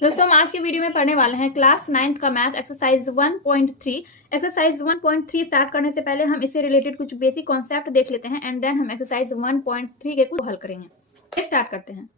दोस्तों हम आज के वीडियो में पढ़ने वाले हैं क्लास 9th का मैथ एक्सरसाइज 1.3। एक्सरसाइज 1.3 स्टार्ट करने से पहले हम इससे रिलेटेड कुछ बेसिक कॉन्सेप्ट देख लेते हैं एंड देन हम एक्सरसाइज 1.3 के कुछ हल करेंगे। स्टार्ट करते हैं।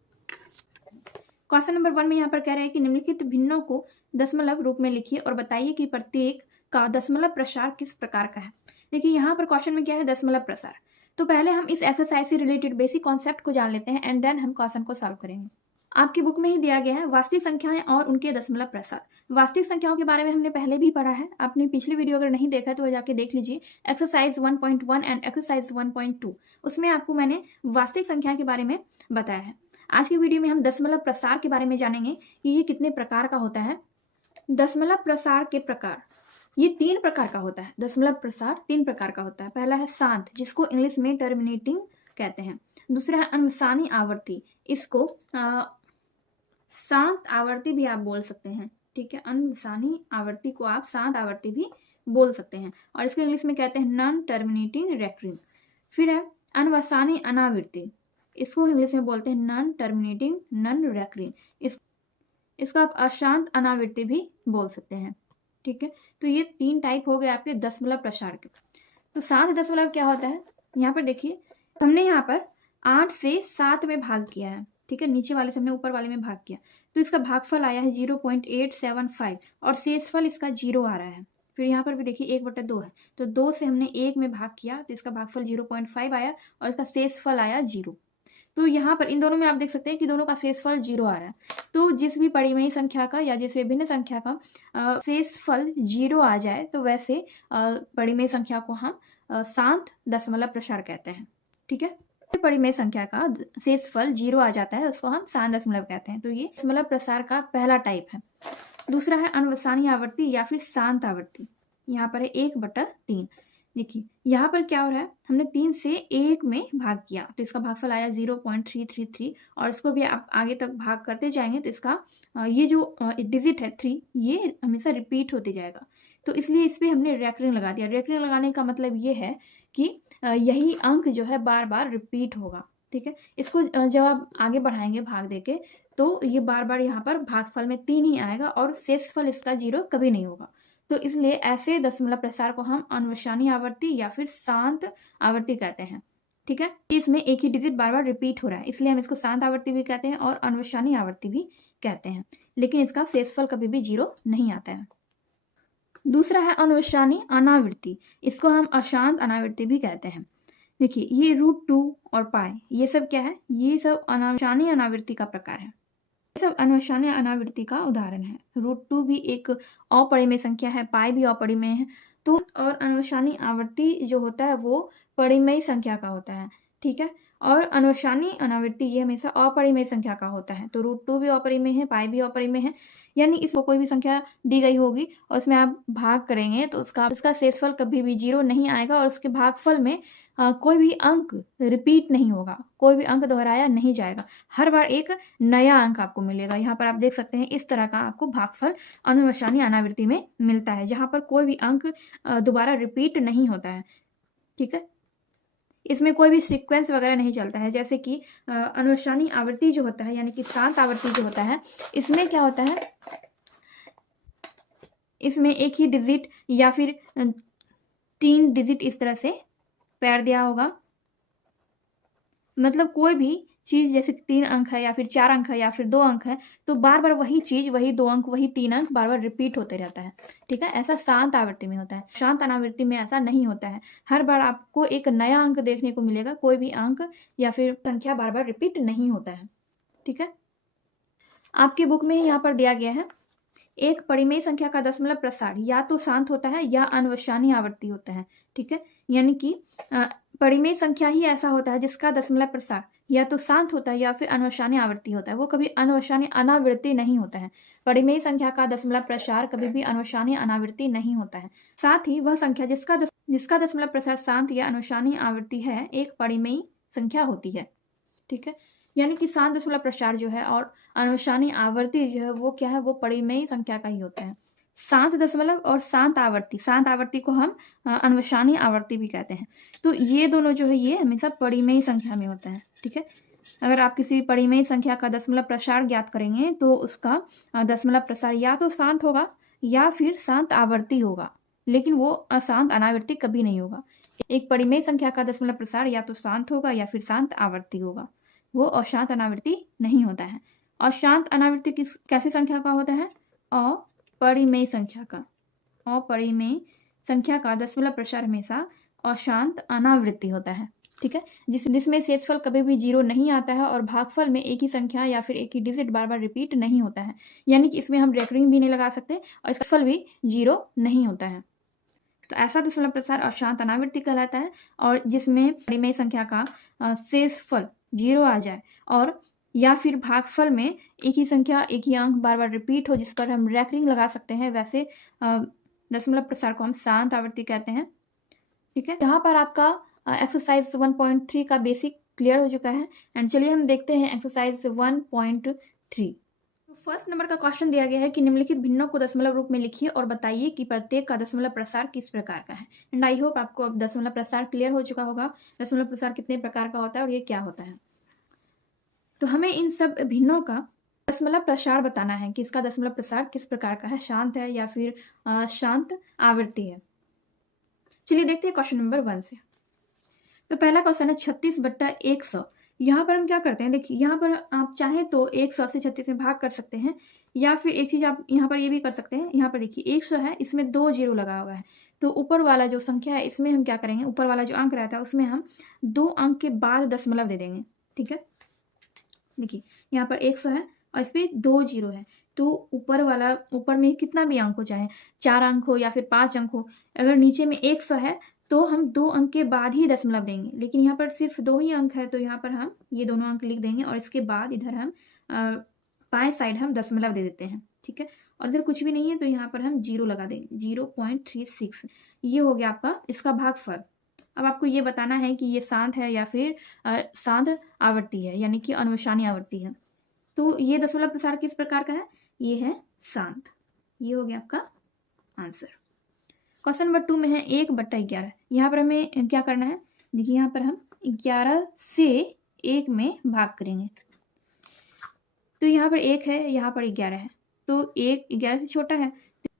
क्वेश्चन नंबर 1 में यहाँ पर कह रहे हैं कि निम्नलिखित भिन्नों को दशमलव रूप में लिखिए और बताइए कि प्रत्येक का दशमलव प्रसार किस प्रकार का है। देखिए यहाँ पर क्वेश्चन में क्या है, दशमलव प्रसार। तो पहले हम इस एक्सरसाइज से रिलेटेड बेसिक कॉन्सेप्ट को जान लेते हैं एंड देन हम क्वेश्चन को सॉल्व करेंगे। आपकी बुक में ही दिया गया है वास्तविक संख्याएं और उनके दशमलव प्रसार। वास्तविक संख्याओं के बारे में हमने पहले भी पढ़ा है। आपने पिछली वीडियो अगर नहीं देखा तो वह जाके देख लीजिए, एक्सरसाइज 1.1 एंड एक्सरसाइज 1.2। उसमें आपको मैंने वास्तविक संख्या के बारे में बताया है। आज की वीडियो में हम दशमलव प्रसार के बारे में जानेंगे कि ये कितने प्रकार का होता है। दशमलव प्रसार के प्रकार ये 3 प्रकार का होता है। दशमलव प्रसार 3 प्रकार का होता है। पहला है शांत, जिसको इंग्लिश में टर्मिनेटिंग कहते हैं। दूसरा है अनुसानी आवर्ती, इसको शांत आवर्ती भी आप बोल सकते हैं। ठीक है, अनुसानी आवर्ती को आप शांत आवर्ती भी बोल सकते हैं और इसको इंग्लिश में कहते हैं नॉन टर्मिनेटिंग रेकरिंग। फिर है अनवसानी अनावृत्ति, इसको इंग्लिश में बोलते हैं नॉन टर्मिनेटिंग नॉन रेकरिंग। इसको आप अशांत अनावृत्ति भी बोल सकते हैं। ठीक है, तो ये 3 टाइप हो गए आपके दशमलव प्रसार के। तो शांत दशमलव क्या होता है, यहाँ पर देखिए हमने यहाँ पर 8 से 7 में भाग किया है। ठीक है, नीचे वाले से हमने ऊपर वाले में भाग किया तो इसका भागफल आया है 0.875 और शेषफल इसका 0 आ रहा है। फिर यहाँ पर भी देखिए 1/2 है, तो 2 से हमने 1 में भाग किया तो इसका भागफल 0.5 आया और इसका शेषफल आया 0। तो यहाँ पर इन दोनों में आप देख सकते हैं कि दोनों का शेषफल 0 आ रहा है। तो जिस भी परिमेय संख्या का या जिस विभिन्न संख्या का शेषफल 0 आ जाए तो वैसे परिमेय संख्या को हम शांत दशमलव प्रसार कहते हैं। ठीक है, परिमेय संख्या का शेषफल 0 आ जाता है उसको हम शांत दशमलव कहते हैं। तो ये दशमलव प्रसार का पहला टाइप है। दूसरा है अनवसानी आवर्ती या फिर शांत आवर्ती। यहाँ पर है 1/3। देखिए यहाँ पर क्या हो रहा है, हमने 3 से 1 में भाग किया तो इसका भागफल आया 0.333 और इसको भी आप आगे तक भाग करते जाएंगे तो इसका ये जो डिजिट है 3 ये हमेशा रिपीट होते जाएगा। तो इसलिए इस पर हमने रेकरिंग लगा दिया। रेकरिंग लगाने का मतलब ये है कि यही अंक जो है बार बार रिपीट होगा। ठीक है, इसको जब आप आगे बढ़ाएंगे भाग देके तो ये बार बार यहाँ पर भागफल में 3 ही आएगा और शेषफल इसका 0 कभी नहीं होगा। तो इसलिए ऐसे दशमलव प्रसार को हम अनवसानी आवर्ती या फिर शांत आवर्ती कहते हैं। ठीक है, इसमें एक ही डिजिट बार बार रिपीट हो रहा है इसलिए हम इसको शांत आवर्ती भी कहते हैं और अनवसानी आवर्ती भी कहते हैं, लेकिन इसका शेषफल कभी भी 0 नहीं आता है। दूसरा है अनवसानी अनावृत्ति, इसको हम अशांत अनावृत्ति भी कहते हैं। देखिए ये √2 और पाई ये सब क्या है, ये सब अनवसानी अनावृत्ति का प्रकार है। ये सब अनवसानी अनावृत्ति का उदाहरण है। √2 भी एक अपरिमेय संख्या है, पाई भी अपरिमेय है। तो और अनवसानी आवर्ती जो होता है वो परिमेय संख्या का होता है। ठीक है, और अनवसानी अनावृत्ति ये हमेशा अपरिमेय संख्या का होता है। तो √2 भी अपरिमेय है, पाई भी अपरिमेय है, यानी इसको कोई भी संख्या दी गई होगी और उसमें आप भाग करेंगे तो उसका शेषफल कभी भी 0 नहीं आएगा और उसके भागफल में कोई भी अंक रिपीट नहीं होगा, कोई भी अंक दोहराया नहीं जाएगा। हर बार एक नया अंक आपको मिलेगा। यहाँ पर आप देख सकते हैं इस तरह का आपको भागफल अनवसानी अनावृत्ति में मिलता है जहाँ पर कोई भी अंक दोबारा रिपीट नहीं होता है। ठीक है, इसमें कोई भी सीक्वेंस वगैरह नहीं चलता है। जैसे कि अनवसानी आवर्ती जो होता है यानी कि शांत आवर्ती जो होता है, इसमें क्या होता है, इसमें एक ही डिजिट या फिर 3 डिजिट इस तरह से पैर दिया होगा। मतलब कोई भी चीज जैसे 3 अंक है या फिर 4 अंक है या फिर 2 अंक है तो बार बार वही चीज, वही 2 अंक, वही 3 अंक बार बार रिपीट होते रहता है। ठीक है, ऐसा शांत आवर्ती में होता है। शांत अनावृत्ति में ऐसा नहीं होता है। हर बार आपको एक नया अंक देखने को मिलेगा, कोई भी अंक या फिर संख्या बार बार रिपीट नहीं होता है। ठीक है, आपके बुक में यहाँ पर दिया गया है एक परिमेय संख्या का दशमलव प्रसार या तो शांत होता है या अनवसानी आवर्ती होता है। ठीक है, यानी कि परिमेय संख्या ही ऐसा होता है जिसका दशमलव प्रसार या तो शांत होता है या फिर अनवसानी आवर्ती होता है, वो कभी अनवसानी अनावृत्ति नहीं होता है। परिमेय संख्या का दशमलव प्रसार कभी भी अनवसानी अनावृत्ति नहीं होता है। साथ ही वह संख्या जिसका दशमलव प्रसार शांत या अनवसानी आवर्ती है एक परिमेय संख्या होती है। ठीक है, यानी कि शांत दशमलव प्रसार जो है और अनवसानी आवर्ती जो है वो क्या है, वो परिमेय संख्या का ही होता है। शांत दशमलव और शांत आवर्ती को हम अनवसानी आवर्ती भी कहते हैं। तो ये दोनों जो है ये हमेशा परिमेय संख्या में होता है। ठीक है, अगर आप किसी भी परिमेय संख्या का दशमलव प्रसार ज्ञात करेंगे तो उसका दशमलव प्रसार या तो शांत होगा या फिर शांत आवर्ती होगा, लेकिन वो अशांत अनावर्ती कभी नहीं होगा। एक परिमेय संख्या का दशमलव प्रसार या तो शांत होगा या फिर शांत आवर्ती होगा, वो अशांत अनावर्ती नहीं होता है। अशांत अनावर्ती कैसी संख्या का होता है? अपरिमेय संख्या का। अपरिमेय संख्या का दशमलव प्रसार हमेशा अशांत अनावृत्ति होता है, ठीक है, जिसमें शेषफल कभी भी 0 नहीं आता है और भागफल में एक ही संख्या या फिर एक ही डिजिट बार बार रिपीट नहीं होता है, यानी कि इसमें हम रेकरिंग भी नहीं लगा सकते और इसका फल भी 0 नहीं होता है। तो ऐसा दशमलव प्रसार अशांत अनावृत्ति कहलाता है, और जिसमें परिमेय संख्या का शेषफल 0 आ जाए और या फिर भागफल में एक ही संख्या एक ही अंक बार बार रिपीट हो जिस पर हम रेकरिंग लगा सकते हैं, वैसे दशमलव प्रसार को हम शांत आवर्ती कहते हैं, ठीक है। यहाँ पर आपका एक्सरसाइज 1.3 का बेसिक क्लियर हो चुका है। एंड चलिए हम देखते हैं एक्सरसाइज 1.3। फर्स्ट नंबर का क्वेश्चन दिया गया है कि निम्नलिखित भिन्नों को दशमलव रूप में लिखिए और बताइए कि प्रत्येक का दशमलव प्रसार किस प्रकार का है। एंड आई होप आपको अब दशमलव प्रसार क्लियर हो चुका होगा, दशमलव प्रसार कितने प्रकार का होता है और ये क्या होता है। तो हमें इन सब भिन्नों का दशमलव प्रसार बताना है कि इसका दशमलव प्रसार किस प्रकार का है, शांत है या फिर शांत आवर्ती है। चलिए देखते हैं क्वेश्चन नंबर 1 से। तो पहला क्वेश्चन है 36/100। यहाँ पर हम क्या करते हैं, देखिए यहाँ पर आप चाहें तो 100 से 36 में भाग कर सकते हैं, या फिर एक चीज आप यहाँ पर ये भी कर सकते हैं। यहाँ पर देखिए 100 है, इसमें 2 जीरो लगा हुआ है, तो ऊपर वाला जो संख्या है इसमें हम क्या करेंगे, ऊपर वाला जो अंक रहता है उसमें हम 2 अंक के बाद दशमलव दे देंगे, ठीक है। देखिए यहाँ पर 100 है और इस पर 2 जीरो है, तो ऊपर में कितना भी अंक हो, चाहे 4 अंक हो या फिर 5 अंक हो, अगर नीचे में 100 है तो हम 2 अंक के बाद ही दशमलव देंगे, लेकिन यहाँ पर सिर्फ 2 ही अंक है तो यहाँ पर हम ये दोनों अंक लिख देंगे और इसके बाद इधर हम बाएं साइड हम दशमलव दे देते हैं, ठीक है। और इधर कुछ भी नहीं है तो यहाँ पर हम 0 लगा देंगे, 0.36। ये हो गया आपका इसका भागफल। अब आपको ये बताना है कि ये शांत है या फिर शांत आवर्ती है, यानी कि अनुशानी आवर्ती है। तो ये दशमलव प्रसार किस प्रकार का है, ये है शांत। ये हो गया आपका आंसर। क्वेश्चन नंबर 2 में है 1/11। यहाँ पर हमें क्या करना है, देखिए यहाँ पर हम 11 से 1 में भाग करेंगे। तो यहाँ पर 1 है, यहाँ पर 11 है, तो 1 11 से छोटा है।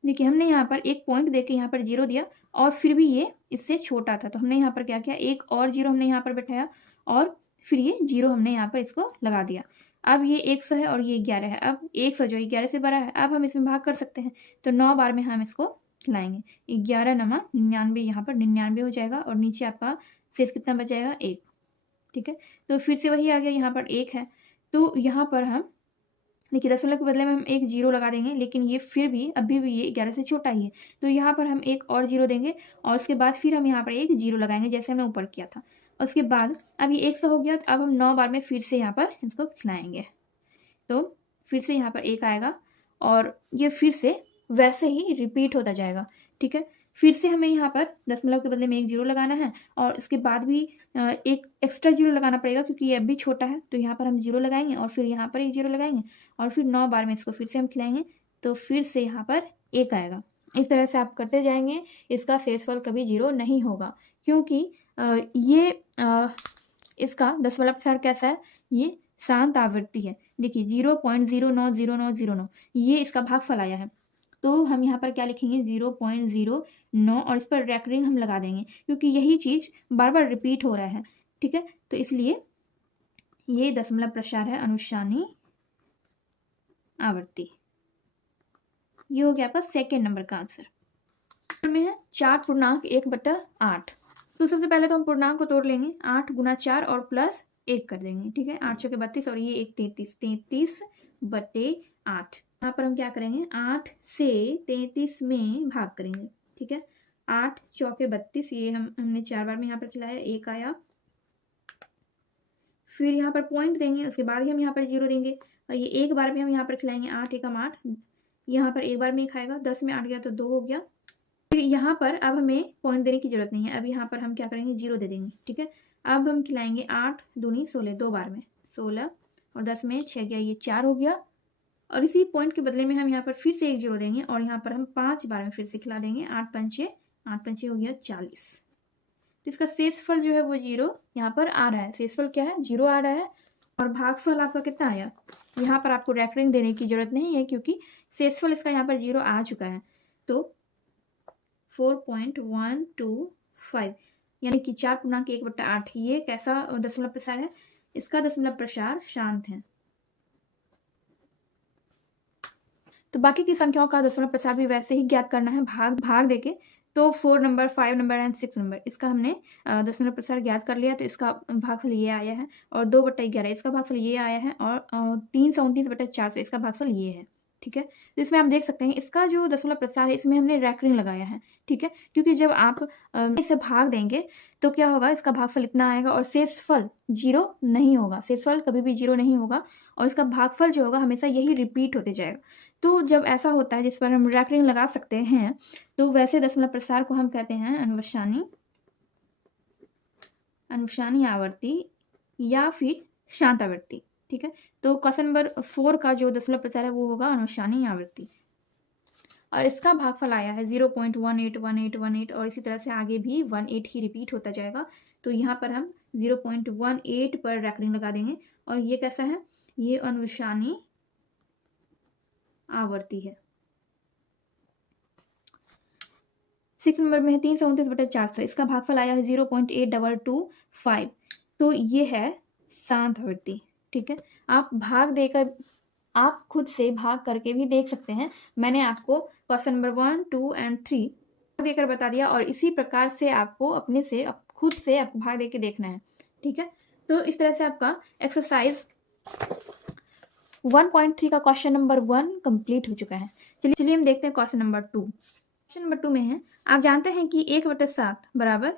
देखिए हमने यहाँ पर एक पॉइंट देके यहाँ पर 0 दिया और फिर भी ये इससे छोटा था, तो हमने यहाँ पर क्या किया, एक और 0 हमने यहाँ पर बैठाया और फिर ये 0 हमने यहाँ पर इसको लगा दिया। अब ये 100 है और ये 11 है, अब 100 जो 11 से बड़ा है, अब हम इसमें भाग कर सकते हैं। तो 9 बार में हम इसको खिलाएंगे, 11 नमा 99, यहाँ पर 99 हो जाएगा और नीचे आपका शेष कितना बच जाएगा, 1, ठीक है। तो फिर से वही आ गया, यहाँ पर 1 है, तो यहाँ पर हम देखिए दशमलव के बदले में हम एक 0 लगा देंगे, लेकिन ये फिर भी अभी भी ये 11 से छोटा ही है, तो यहाँ पर हम एक और 0 देंगे और उसके बाद फिर हम यहाँ पर एक 0 लगाएंगे जैसे हमने ऊपर किया था। उसके बाद अब ये 100 हो गया, तो अब हम 9 बार में फिर से यहाँ पर इसको खिलाएंगे, तो फिर से यहाँ पर 1 आएगा और ये फिर से वैसे ही रिपीट होता जाएगा, ठीक है। फिर से हमें यहाँ पर दशमलव के बदले में एक 0 लगाना है और इसके बाद भी एक एक्स्ट्रा 0 लगाना पड़ेगा क्योंकि ये अभी छोटा है, तो यहाँ पर हम 0 लगाएंगे और फिर यहाँ पर एक 0 लगाएंगे और फिर 9 बार में इसको फिर से हम खिलाएंगे, तो फिर से यहाँ पर 1 आएगा। इस तरह से आप करते जाएंगे, इसका शेषफल कभी 0 नहीं होगा, क्योंकि इसका दशमलव प्रसार कैसा है, ये शांत आवृत्ति है। देखिए 0.090909 ये इसका भागफल आया है, तो हम यहाँ पर क्या लिखेंगे, 0.09 और इस पर रेकरिंग हम लगा देंगे क्योंकि यही चीज बार बार रिपीट हो रहा है, ठीक है। तो इसलिए ये दशमलव प्रसार है अनुशानी आवर्ती। ये हो गया आपका सेकेंड नंबर का आंसर। में है 4.1/8। तो सबसे पहले तो हम पूर्णांक को तोड़ लेंगे, 8 गुना 4 और प्लस 1 कर देंगे, ठीक है। 8 चौके 32 और ये 1 33/8। यहाँ पर हम क्या करेंगे, 8 से 33 में भाग करेंगे, ठीक है। 8 चौके 32, ये हमने 4 बार में यहाँ पर खिलाया, 1 आया, फिर यहाँ पर पॉइंट देंगे, उसके बाद ही हम यहाँ पर 0 देंगे और ये 1 बार में हम यहाँ पर खिलाएंगे, 8 एकम 8, यहाँ पर 1 बार में ही खाएगा, 10 में 8 गया तो 2 हो गया। फिर यहाँ पर अब हमें पॉइंट देने की जरूरत नहीं है, अब यहाँ पर हम क्या करेंगे, 0 दे देंगे, ठीक है। अब हम खिलाएंगे 8 दूनी 16, 2 बार में 16 और 10 में 6 गया, ये 4 हो गया और इसी पॉइंट के बदले में हम यहाँ पर फिर से एक 0 देंगे और यहाँ पर हम 5 बार में फिर से खिला देंगे, 8 पंचे हो गया 40। तो इसका शेषफल जो है वो 0 यहाँ पर आ रहा है, शेषफल क्या है, 0 आ रहा है और भागफल आपका कितना आया, यहाँ पर आपको रेकरिंग देने की जरूरत नहीं है क्योंकि शेषफल इसका यहाँ पर 0 आ चुका है। तो 4.125 यानी कि 4.1/8 ये कैसा दशमलव प्रसार है, इसका दशमलव प्रसार शांत है। तो बाकी की संख्याओं का दशमलव प्रसार भी वैसे ही ज्ञात करना है भाग देके। तो 4 नंबर, 5 नंबर एंड 6 नंबर इसका हमने दशमलव प्रसार ज्ञात कर लिया, तो इसका भागफल ये आया है। और 2/11 इसका भागफल ये आया है। और 329/400 इसका भागफल ये है। ठीक है, तो इसमें आप देख सकते हैं इसका जो दशमलव प्रसार है इसमें हमने रेकरिंग लगाया है। ठीक है, क्योंकि जब आप इसे भाग देंगे तो क्या होगा, इसका भागफल इतना आएगा और शेषफल 0 नहीं होगा। शेषफल कभी भी 0 नहीं होगा और इसका भागफल जो होगा हमेशा यही रिपीट होते जाएगा। तो जब ऐसा होता है जिस पर हम रेकरिंग लगा सकते हैं, तो वैसे दशमलव प्रसार को हम कहते हैं अनुवसानी आवर्ती या फिर शांत आवर्ती। ठीक है, तो क्वेश्चन नंबर 4 का जो दशमलव प्रसार है वो होगा अनुवसानी आवर्ती और इसका भागफल आया है 0.181818 और इसी तरह से आगे भी 18 ही रिपीट होता जाएगा। तो यहाँ पर हम 0.18 पर रेकरिंग लगा देंगे और ये कैसा है, ये अनुवसानी आवर्ती है। 6 नंबर में है 329/400 इसका भागफल आया है 0.8225 तो ये है शांत आवर्ती। ठीक है, आप भाग देकर आप खुद से भाग करके भी देख सकते हैं। मैंने आपको क्वेश्चन नंबर 1, 2 एंड 3 देकर बता दिया और इसी प्रकार से आपको अपने से खुद से भाग देके देखना है। ठीक है, तो इस तरह से आपका एक्सरसाइज 1.3 का क्वेश्चन नंबर 1 कंप्लीट हो चुका है। चलिए हम देखते हैं क्वेश्चन नंबर 2। क्वेश्चन नंबर 2 में है, आप जानते हैं कि 1/7 बराबर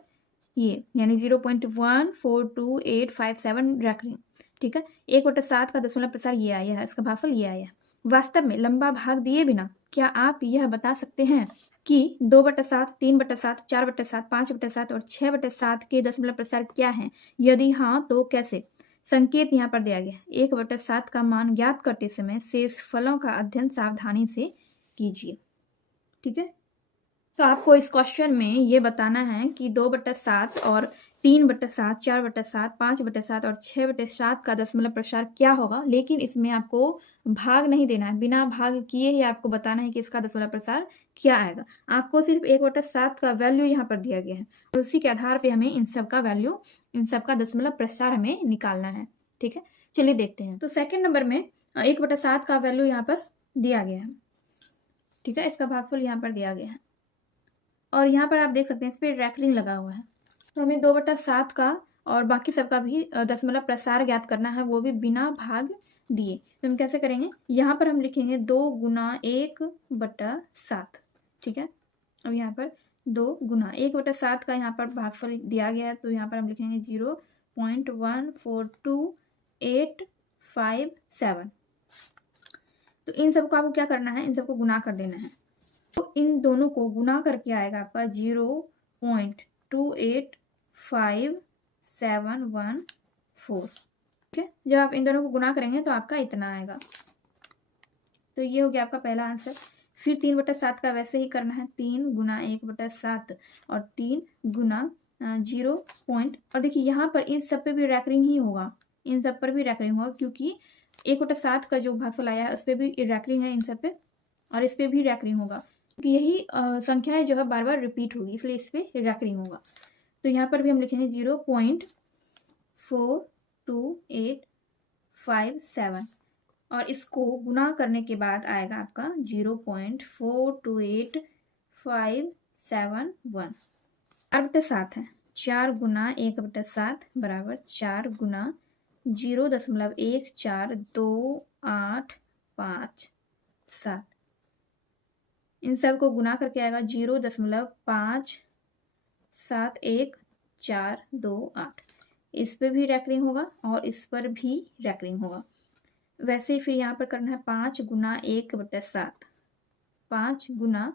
ये यानी 0.142857 रेकरिंग। ठीक है, 1/7 का दशमलव प्रसार ये आया है, इसका भागफल ये आया है। वास्तव में लंबा भाग दिए बिना क्या आप यह बता सकते हैं कि 2/7, 3/7, 4/7, 5/7 और 6/7 के दशमलव प्रसार क्या हैं? यदि हाँ तो कैसे? संकेत यहाँ पर दिया गया है। 1/7 का मान ज्ञात करते समय शेष फलों का अध्ययन सावधानी से कीजिए। ठीक है, तो आपको इस क्वेश्चन में ये बताना है कि 2/7 और 3/7, 4/7, 5/7 और 6/7 का दशमलव प्रसार क्या होगा, लेकिन इसमें आपको भाग नहीं देना है। बिना भाग किए ही आपको बताना है कि इसका दशमलव प्रसार क्या आएगा। आपको सिर्फ 1/7 का वैल्यू यहाँ पर दिया गया है और उसी के आधार पर हमें इन सब का वैल्यू, इन सब का दशमलव प्रसार हमें निकालना है। ठीक है, चलिए देखते हैं। तो सेकेंड नंबर में 1/7 का वैल्यू यहाँ पर दिया गया है। ठीक है, इसका भागफल यहाँ पर दिया गया है और यहाँ पर आप देख सकते हैं इस पर रेकरिंग लगा हुआ है। तो हमें 2/7 का और बाकी सबका भी दशमलव प्रसार ज्ञात करना है, वो भी बिना भाग दिए। तो हम कैसे करेंगे, यहाँ पर हम लिखेंगे 2 × 1/7। ठीक है, अब यहाँ पर 2 × 1/7 का यहाँ पर भागफल दिया गया है, तो यहाँ पर हम लिखेंगे 0.142857। तो इन सबको आपको क्या करना है, इन सबको गुना कर देना है। तो इन दोनों को गुना करके आएगा आपका 0.285714। ठीक है, जब आप इन दोनों को गुना करेंगे तो आपका इतना आएगा। तो ये हो गया आपका पहला आंसर। फिर 3/7 का वैसे ही करना है, 3 × 1/7 और 3 × 0. और देखिए यहाँ पर इन सब पे भी रेकरिंग ही होगा, इन सब पर भी रेकरिंग होगा क्योंकि 1/7 का जो भागफल आया है उस पर भी रेकरिंग है इन सब पे और इस पे भी रेकरिंग होगा क्योंकि यही संख्याएं जो है बार बार रिपीट होगी, इसलिए इस पे रेकरिंग होगा। तो यहाँ पर भी हम लिखेंगे 0.4287 और इसको गुना करने के बाद आएगा आपका 0.428571। 4/7 है, 4 × 1/7 बराबर 4 × 0.142857। इन सब को गुना करके आएगा 0.571428। इस पर भी रेकरिंग होगा और इस पर भी रेकरिंग होगा। वैसे ही फिर यहाँ पर करना है 5 × 1/7, 5 ×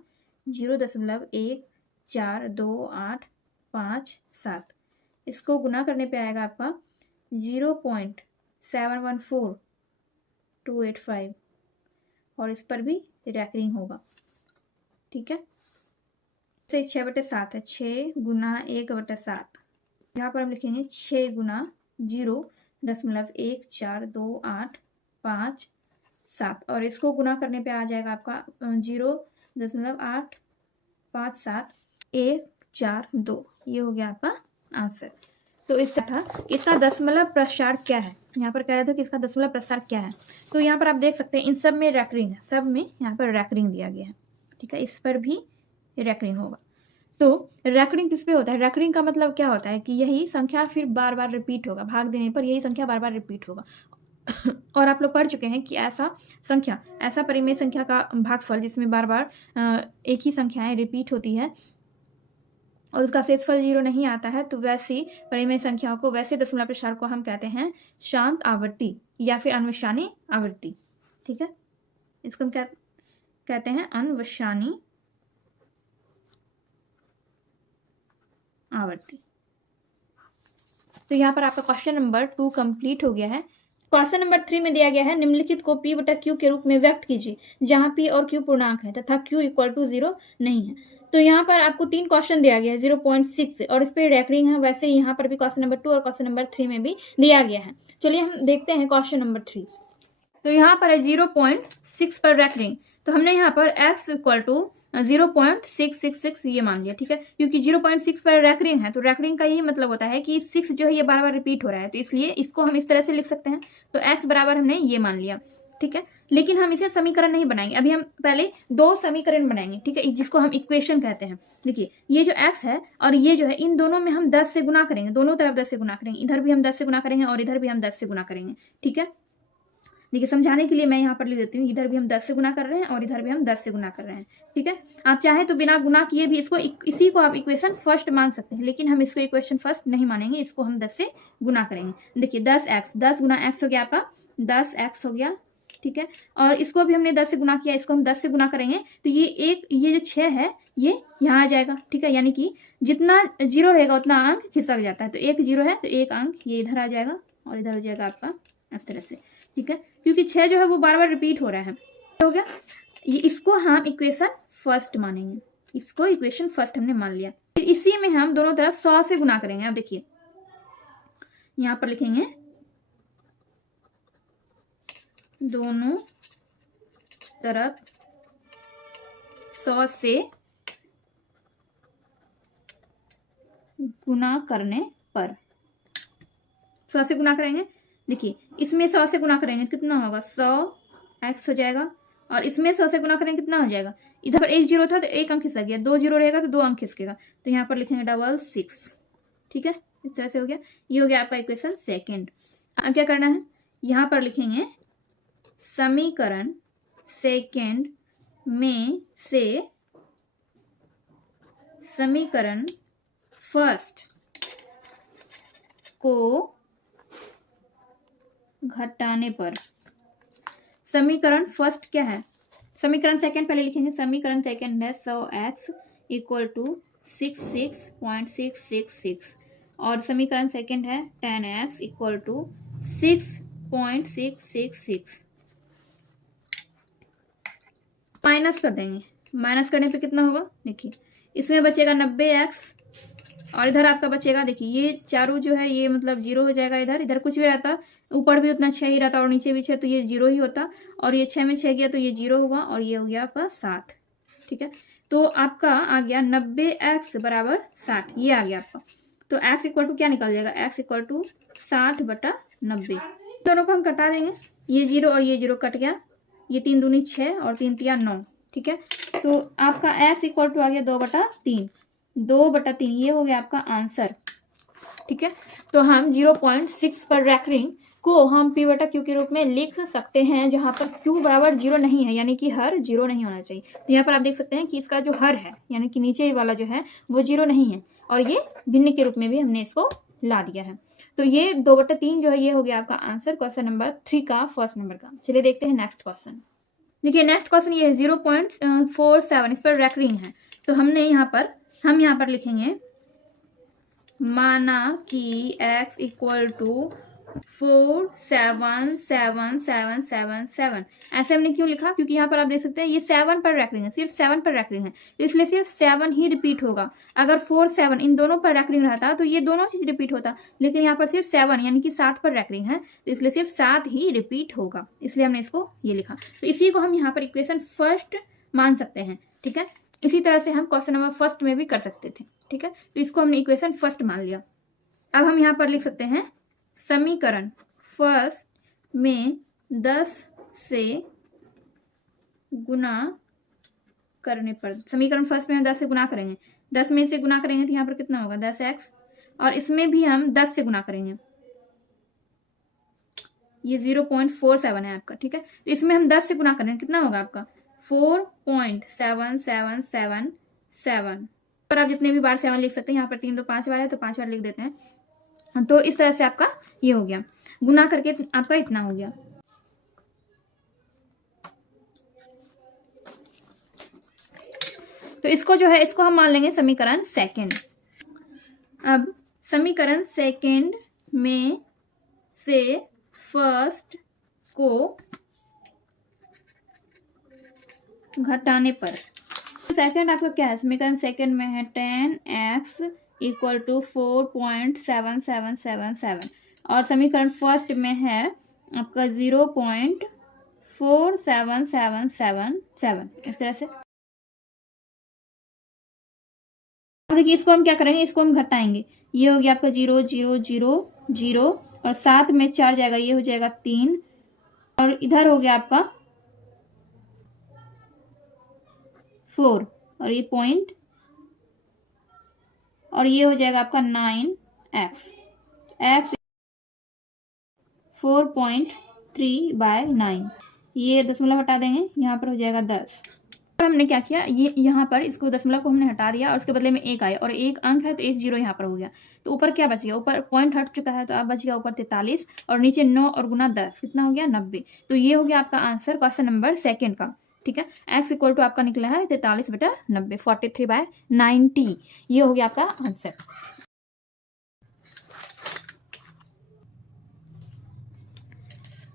0.142857। इसको गुना करने पे आएगा आपका 0.714285 और इस पर भी रेकरिंग होगा। ठीक है, से 6/7 है, 6 × 1/7 यहाँ पर हम लिखेंगे 6 × 0.142857 और इसको गुना करने पे आ जाएगा आपका 0.857 ये हो गया आपका आंसर। तो इस था इसका दशमलव प्रसार क्या है, यहाँ पर कह रहे थे कि इसका दशमलव प्रसार क्या है। तो यहाँ पर आप देख सकते हैं इन सब में रैकरिंग है, सब में यहाँ पर रैकरिंग दिया गया है, ठीक है, इस पर भी रैकरिंग होगा। तो रैकरिंग किस पे होता है, रैकरिंग का मतलब क्या होता है कि यही संख्या फिर बार बार रिपीट होगा, भाग देने पर यही संख्या बार बार रिपीट होगा। और आप लोग पढ़ चुके हैं कि ऐसा परिमेय संख्या का भागफल जिसमें बार बार एक ही संख्याएं रिपीट होती है और उसका शेषफल 0 नहीं आता है, तो वैसी परिमेय संख्याओं को, वैसे दशमलव प्रसार को हम कहते हैं शांत आवृत्ति या फिर अन्वेषानी आवृत्ति, ठीक है, इसको हम कहते हैं अन्वेषानी आवृत्ति। तो यहाँ पर आपका क्वेश्चन नंबर 2 कंप्लीट हो गया है। क्वेश्चन नंबर 3 में दिया गया है निम्नलिखित को P बटा Q के रूप में व्यक्त कीजिए जहां P और Q पूर्णांक है तथा Q इक्वल टू 0 नहीं है। तो यहाँ पर आपको 3 क्वेश्चन दिया गया है 0.6 से और इस पर रैकरिंग है, वैसे यहाँ पर भी क्वेश्चन नंबर 2 और क्वेश्चन नंबर 3 में भी दिया गया है। चलिए हम देखते हैं क्वेश्चन नंबर 3। तो यहाँ पर है 0.6 पर रैकरिंग, तो हमने यहाँ पर x इक्वल टू 0.666 ये मान लिया, ठीक है, क्योंकि 0.6 पर रैकरिंग है, तो रैकरिंग का यही मतलब होता है कि 6 जो है ये बार बार रिपीट हो रहा है, तो इसलिए इसको हम इस तरह से लिख सकते हैं। तो x बराबर हमने ये मान लिया, ठीक है, लेकिन हम इसे समीकरण नहीं बनाएंगे, अभी हम पहले 2 समीकरण बनाएंगे, ठीक है, जिसको हम इक्वेशन कहते हैं। देखिए ये जो x है और ये जो है, इन दोनों में हम 10 से गुना करेंगे, दोनों तरफ 10 से गुना करेंगे, इधर भी हम 10 से गुना करेंगे और इधर भी हम 10 से गुना करेंगे, ठीक है। देखिए समझाने के लिए मैं यहाँ पर लिख देती हूँ, इधर भी हम 10 से गुना कर रहे हैं और इधर भी हम 10 से गुना कर रहे हैं, ठीक है। आप चाहे तो बिना गुना किए भी इसको, इसी को आप इक्वेशन फर्स्ट मान सकते हैं, लेकिन हम इसको इक्वेशन फर्स्ट नहीं मानेंगे, इसको हम 10 से गुना करेंगे। देखिए 10x, 10 गुना x हो गया आपका 10x हो गया, ठीक है, और इसको भी हमने 10 से गुना किया, इसको हम 10 से गुना करेंगे तो ये जो 6 है ये यहाँ आ जाएगा, ठीक है, यानी कि जितना 0 रहेगा उतना अंक खिसक जाता है, तो 1 0 है तो 1 अंक ये इधर आ जाएगा और इधर हो जाएगा आपका इस तरह से, ठीक है, क्योंकि 6 जो है वो बार बार रिपीट हो रहा है, हो गया। ये इसको हम इक्वेशन फर्स्ट मानेंगे, इसको इक्वेशन फर्स्ट हमने मान लिया। फिर इसी में हम दोनों तरफ 100 से गुना करेंगे। अब देखिए यहाँ पर लिखेंगे दोनों तरफ 100 से गुना करने पर, 100 से गुना करेंगे। देखिए इसमें 100 से गुना करेंगे कितना होगा 100x हो जाएगा, और इसमें 100 से गुना करेंगे कितना हो जाएगा, इधर पर 1 0 था तो 1 अंक खिसक गया, 2 0 रहेगा तो 2 अंक खिसकेगा, तो यहाँ पर लिखेंगे 66, ठीक है, इस तरह से हो गया। ये हो गया आपका इक्वेशन सेकंड। अब क्या करना है, यहाँ पर लिखेंगे समीकरण सेकंड में से समीकरण फर्स्ट को घटाने पर, समीकरण फर्स्ट क्या है, समीकरण सेकंड पहले लिखेंगे, समीकरण सेकंड है 100x इक्वल टू 66.666 और समीकरण सेकंड है 10x इक्वल टू 6.666। माइनस कर देंगे, माइनस करने पे कितना होगा, देखिए इसमें बचेगा 90x और इधर आपका बचेगा, देखिए ये चारों जो है ये मतलब 0 हो जाएगा, इधर कुछ भी रहता, ऊपर भी उतना 6 ही रहता और नीचे भी 6, तो ये 0 ही होता, और ये 6 में 6 गया तो ये 0 हुआ और ये हो गया आपका 60, ठीक है। तो आपका आ गया 90x बराबर 60, ये आ गया आपका। तो x इक्वल टू क्या निकल जाएगा, x इक्वल टू 60/90, दोनों को हम कटा देंगे, ये 0 और ये 0 कट गया, ये 3 दूनी 6 और 3 तिया 9, ठीक है। तो आपका x इक्वल टू आ गया 2/3, 2/3 ये हो गया आपका आंसर, ठीक है। तो हम 0.6 पर रैकरिंग को हम P बटा Q के रूप में लिख सकते हैं, जहां पर Q बराबर 0 नहीं है, यानी कि हर 0 नहीं होना चाहिए। तो यहाँ पर आप देख सकते हैं कि इसका जो हर है यानी कि नीचे वाला जो है वो 0 नहीं है, और ये भिन्न के रूप में भी हमने इसको ला दिया है। तो ये 2/3 जो है ये हो गया आपका आंसर क्वेश्चन नंबर 3 का फर्स्ट नंबर का। चलिए देखते हैं नेक्स्ट क्वेश्चन। देखिए नेक्स्ट क्वेश्चन ये है 0.47, इस पर रैकरिंग है, तो हम यहाँ पर लिखेंगे माना कि x इक्वल टू 4 7 7 7 7 7। ऐसे हमने क्यों लिखा, क्योंकि यहाँ पर आप देख सकते हैं ये 7 पर रैकरिंग है, सिर्फ 7 पर रैकरिंग है, तो इसलिए सिर्फ 7 ही रिपीट होगा। अगर 4 7 इन दोनों पर रैकरिंग रहता तो ये दोनों चीज रिपीट होता, लेकिन यहाँ पर सिर्फ 7 यानी कि 7 पर रैकरिंग है, तो इसलिए सिर्फ 7 ही रिपीट होगा, इसलिए हमने इसको ये लिखा। तो इसी को हम यहाँ पर इक्वेशन फर्स्ट मान सकते हैं, ठीक है। इसी तरह से हम क्वेश्चन नंबर फर्स्ट में भी कर सकते थे, ठीक है। तो इसको हमने इक्वेशन फर्स्ट मान लिया। अब हम यहाँ पर लिख सकते हैं समीकरण फर्स्ट में 10 से गुना करने पर, समीकरण फर्स्ट में हम 10 से गुना करेंगे, 10 में से गुना करेंगे तो यहाँ पर कितना होगा 10x, और इसमें भी हम 10 से गुना करेंगे, ये 0.47 है आपका, ठीक है। तो इसमें हम 10 से गुना करेंगे, कितना होगा आपका 4.7777। पर आप जितने भी बार 7 लिख सकते हैं, यहाँ पर 3 तो 5 बार है तो 5 बार लिख देते हैं। तो इस तरह से आपका ये हो गया, गुना करके आपका इतना हो गया। तो इसको जो है, इसको हम मान लेंगे समीकरण सेकंड। अब समीकरण सेकंड में से फर्स्ट को घटाने पर, सेकंड आपका क्या है, समीकरण सेकंड में है 10x इक्वल टू 4.7777, और समीकरण फर्स्ट में है आपका 0.47777, इस तरह से। देखिए इसको हम क्या करेंगे, इसको हम घटाएंगे, ये हो गया आपका 0 0 0 0, और 7 में 4 जाएगा, ये हो जाएगा 3, और इधर हो गया आपका 4, और ये पॉइंट, और ये हो जाएगा आपका 9x, x 4.3/9, ये दशमलव हटा देंगे, यहाँ पर हो जाएगा 10। और हमने क्या किया, ये यहाँ पर इसको दशमलव को हमने हटा दिया और उसके बदले में 1 आया, और 1 अंक है तो 1 0 यहाँ पर हो गया, तो ऊपर क्या बच गया, ऊपर पॉइंट हट चुका है तो अब बच गया ऊपर 43, और नीचे 9 और गुना 10 कितना हो गया 90। तो ये हो गया आपका आंसर क्वेश्चन नंबर सेकंड का, ठीक है। x इक्वल टू आपका निकला है 43/90, 43/90, ये हो गया आपका आंसर।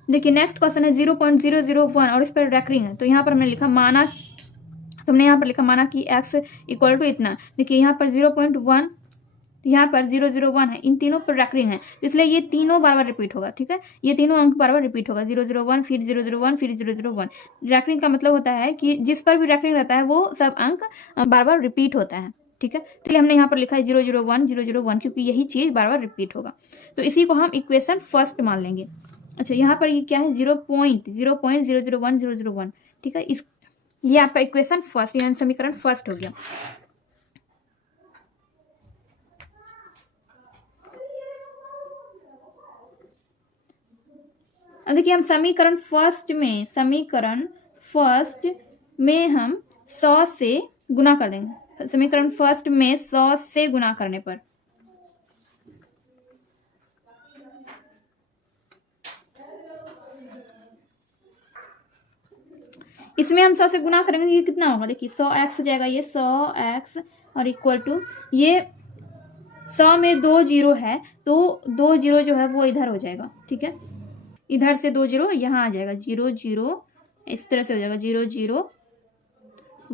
देखिए नेक्स्ट क्वेश्चन है 0.001 और इस पर रैकरिंग है, तो यहाँ पर हमने लिखा माना, तुमने यहाँ पर लिखा माना कि x इक्वल टू इतना। देखिए यहाँ पर 0.1, यहाँ पर 001 है, इन तीनों पर रैकरिंग है, इसलिए ये तीनों बार बार रिपीट होगा, ठीक है। ये तीनों अंक बार बार रिपीट होगा, 001 फिर 001 फिर 001। रैकरिंग का मतलब होता है कि जिस पर भी रैकरिंग रहता है वो सब अंक बार बार रिपीट होता है, ठीक है। तो हमने यहाँ पर लिखा है 001 001, क्योंकि यही चीज बार बार रिपीट होगा, तो इसी को हम इक्वेशन फर्स्ट मान लेंगे। अच्छा यहाँ पर ये क्या है 0.001 ठीक है। इस ये आपका इक्वेशन फर्स्ट यानी समीकरण फर्स्ट हो गया। अब देखिए हम समीकरण फर्स्ट में हम 100 से गुना कर देंगे, समीकरण फर्स्ट में 100 से गुना करने पर, इसमें हम 100 से गुना करेंगे, ये कितना होगा, देखिए 100x हो जाएगा, ये 100x और इक्वल टू, ये 100 में 2 0 है तो 2 0 जो है वो इधर हो जाएगा, ठीक है। इधर से 2 0 यहाँ आ जाएगा, 0 0 इस तरह से हो जाएगा, 0 0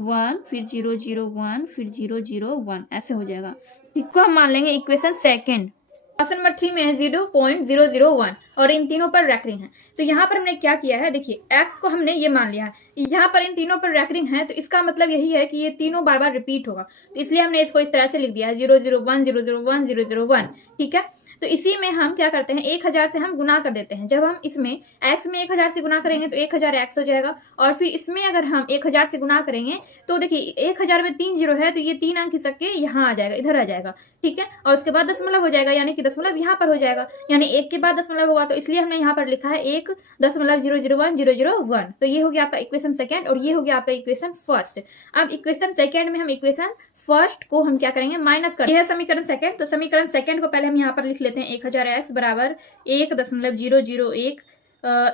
1 फिर 0 0 1 फिर 0 0 1, ऐसे हो जाएगा। इसको हम मान लेंगे इक्वेशन सेकंड। क्वेश्चन नंबर 3 में है 0.001 और इन तीनों पर रैकरिंग है, तो यहाँ पर हमने क्या किया है, देखिए x को हमने ये मान लिया है, यहाँ पर इन तीनों पर रैकरिंग है, तो इसका मतलब यही है कि ये तीनों बार बार रिपीट होगा, तो इसलिए हमने इसको इस तरह से लिख दिया है 001 001 001, ठीक है। तो इसी में हम क्या करते हैं, 1000 से हम गुना कर देते हैं। जब हम इसमें x में 1000 से गुना करेंगे तो 1000x हो जाएगा, और फिर इसमें अगर हम 1000 से गुना करेंगे तो देखिए 1000 में 3 0 है तो ये 3 अंक खिसक के यहाँ आ जाएगा, इधर आ जाएगा, ठीक है। और उसके बाद दशमलव हो जाएगा, यानी कि दशमलव यहाँ पर हो जाएगा, यानी 1 के बाद दशमलव होगा, तो इसलिए हमने यहाँ पर लिखा है 1.001 तो ये हो गया आपका इक्वेशन सेकंड और ये हो गया आपका इक्वेशन फर्स्ट। अब इक्वेशन सेकंड में हम इक्वेशन फर्स्ट को हम क्या करेंगे, माइनस कर, यह है समीकरण सेकंड। तो समीकरण सेकंड को पहले हम यहाँ पर लिख लेते हैं 1000x बराबर 1.001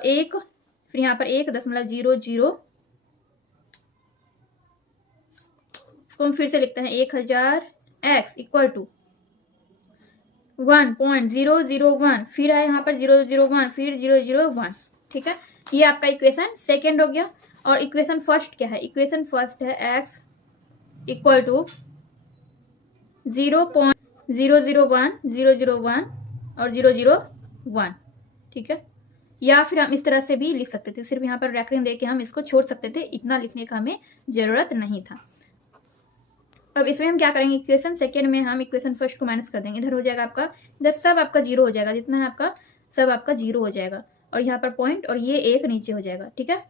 1, फिर यहाँ पर 1.00, इसको हम फिर से लिखते हैं 1000x इक्वल टू 1.001, फिर है यहाँ पर 001, फिर 001, ठीक है। ये आपका इक्वेशन सेकेंड हो गया। और इक्वेशन फर्स्ट क्या है? इक्वेशन फर्स्ट है x इक्वल टू 0.001, 001 और 001, ठीक है। या फिर हम इस तरह से भी लिख सकते थे, सिर्फ यहाँ पर रेकरिंग देके हम इसको छोड़ सकते थे, इतना लिखने का हमें जरूरत नहीं था। अब इसमें हम क्या करेंगे, इक्वेशन सेकेंड में हम इक्वेशन फर्स्ट को माइनस कर देंगे। इधर हो जाएगा आपका, इधर सब आपका जीरो हो जाएगा, जितना है आपका सब आपका जीरो हो जाएगा, और यहाँ पर पॉइंट और ये एक नीचे हो जाएगा, ठीक है।